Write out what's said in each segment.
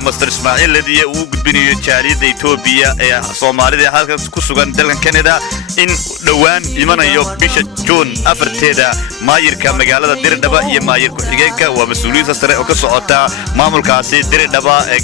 مستر إسماعيل الذي وجد بني جاريد إثيوبيا صومالي هذا كسوغان دلنا كندا إن دوان يمنا يوب بيش جون أفرتدا مايركا مقالة دير دبا يمايركو حجينكا ومسؤولين سستري وكسعوتا مامل كاسي دير دبا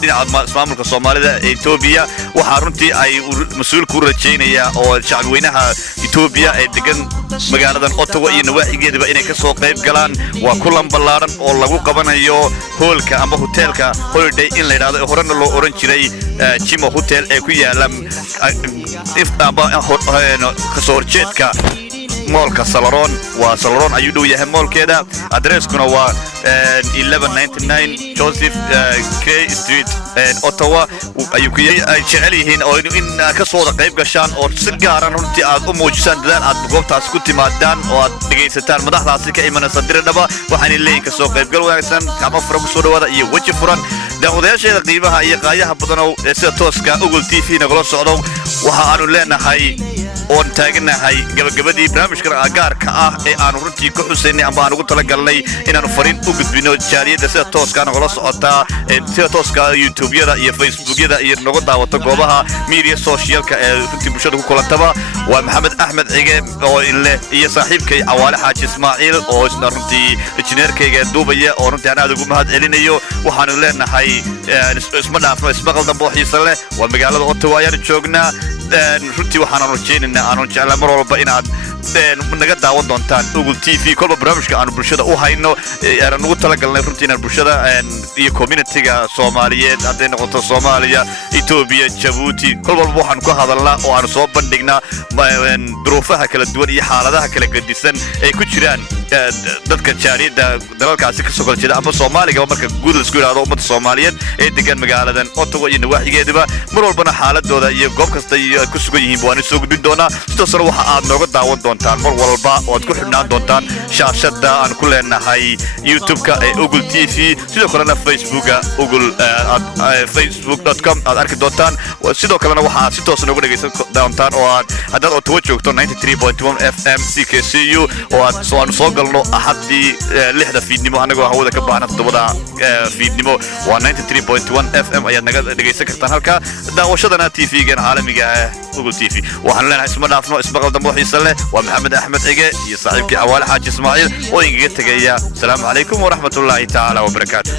دين مامل كصومالي إثيوبيا وحارنتي أي مسؤول كورتشينيا أو شعبوينها إثيوبيا دكان مقالة أوتوا ينوى يجي دبا إنك سوق قيب قلان وكلهم بلارن أو لغو قبنا يو هولكا أما هوتيلكا holiday in la yiraahdo horena loo oran jiray Chimo Hotel ee ku yaala iftaba kasoo horjeedka moolka Salaron waa Salaron ayuu dhow yahay moolkeeda addresskuna waa 1199 Joseph K Street Ottawa ayuu ku yahay jecel yihiin oo in ka soo qayb gashaan oo si gaar ah runtii aad u muujisaan dadaan aad goobtaas ku timaadaan oo aad dhageysataan madaxdaasi ka imanaysa diradaba waxaan leeyahay ka soo qayb gal wanaagsan kama furo soo dhawaada iyo waji furan daawadayaasha qiimaha iyo qaayaha badan oo sida tooska OUGOUL TV nagala socdo waxa aanu leenahay oo taaganahay gabagabadii barnaamijka gaarka ah ee aan runtii ku xuseynay amba aan ugu talagalnay inaanu fariin u gudbino jaariyada sida tooska nagala socota sida tooska YouTube-yada iyo Facebook-yada iyo nagu daawato goobaha media social-ka ee runtii bulshada ku kulantaba waa Maxamed Axmed Cige oo ile iyo saaxiibkay Cawaale Xaaji Ismaaciil oo isna runtii injineerkayga duubaya oo runtii aan aad ugu mahad celinayo waxaanu leenahay isma dhaafno isma qaldan booxiisa leh waa magaalada Ottawa ayaan joognaa runtii waxaan rajaynaynaa aanu jeclaa mar walba inaad naga daawan doontaan OUGOUL TV kolba barnaamijka aanu bulshada u hayno aan ugu talagalnay runtii inaan bulshada iyo community-ga Soomaaliyeed hadday noqoto Soomaaliya Itoobiya Djibouti kolba waxaan ku hadalnaa oo aan soo bandhignaa duruufaha kala duwan iyo xaaladaha kala gedisan ay ku jiraan dadka jaariyada dalalkaasi ka soo kala jeeda ama Soomaaliga marka guud la isku yiraahdo ummadda Soomaaliyeed ee degan magaaladan Ottawa iyo nawaaxigeedaba mar walbana xaaladooda iyo goob kasta ay ku sugan yihiin waan soo gudbin doonaa sidoo kale waxa aad nooga daawan doontaan mar walba oo aad ku xidhnaan doontaan shaashada aan ku leenahay YouTube-ka ee OUGOUL TV sidoo kalena Facebook-ga OUGOUL facebook.com aad arki doontaan sidoo kalena waxa aad si toos ah uga dhageysan doontaan oo aad haddaad Ottawa joogto 93.1 FM CKCU oo aad soo galno ahadii 6 fiidnimo anagoo hawada ka baahna 7 fiidnimo waa 93.1 FM ayaad naga dhageysan kartaan halka daawashadana TV-ga caalamiga ah OUGOUL TV waxaan leenahay isma dhaafno isma qaldan booxiisa leh waa Maxamed Axmed Cige iyo saaxiibkii Cawaale Xaaji Ismaaciil oo inga tagaya salaamu calaykum wa rahmatullahi ta'ala wa barakaatuh